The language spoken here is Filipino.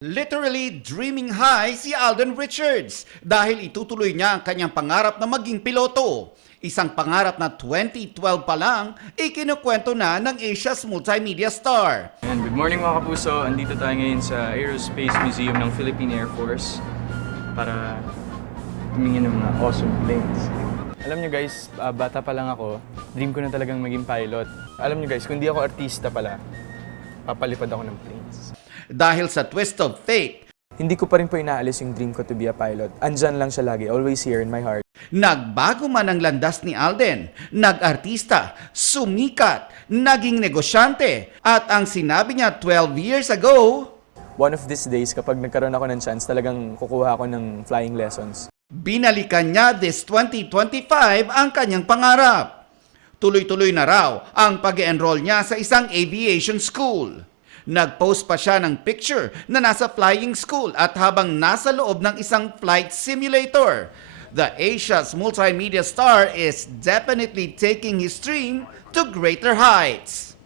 Literally dreaming high si Alden Richards dahil itutuloy niya ang kanyang pangarap na maging piloto. Isang pangarap na 2012 pa lang, ikinukwento na ng Asia's multimedia star. And good morning mga kapuso, andito tayo ngayon sa Aerospace Museum ng Philippine Air Force para tumingin ng mga awesome planes. Alam nyo guys, bata pa lang ako, dream ko na talagang maging pilot. Alam nyo guys, kung di ako artista pala, papalipad ako ng planes. Dahil sa twist of fate, hindi ko pa rin po inaalis yung dream ko to be a pilot. Andyan lang siya lagi, always here in my heart. nagbago man ang landas ni Alden, nag-artista, sumikat, naging negosyante, at ang sinabi niya 12 years ago, One of these days, kapag nagkaroon ako ng chance, talagang kukuha ako ng flying lessons. binalikan niya this 2025 ang kanyang pangarap. Tuloy-tuloy na raw ang pag-enroll niya sa isang aviation school. Nag-post pa siya ng picture na nasa flying school at habang nasa loob ng isang flight simulator. The Asia's multimedia star is definitely taking his dream to greater heights.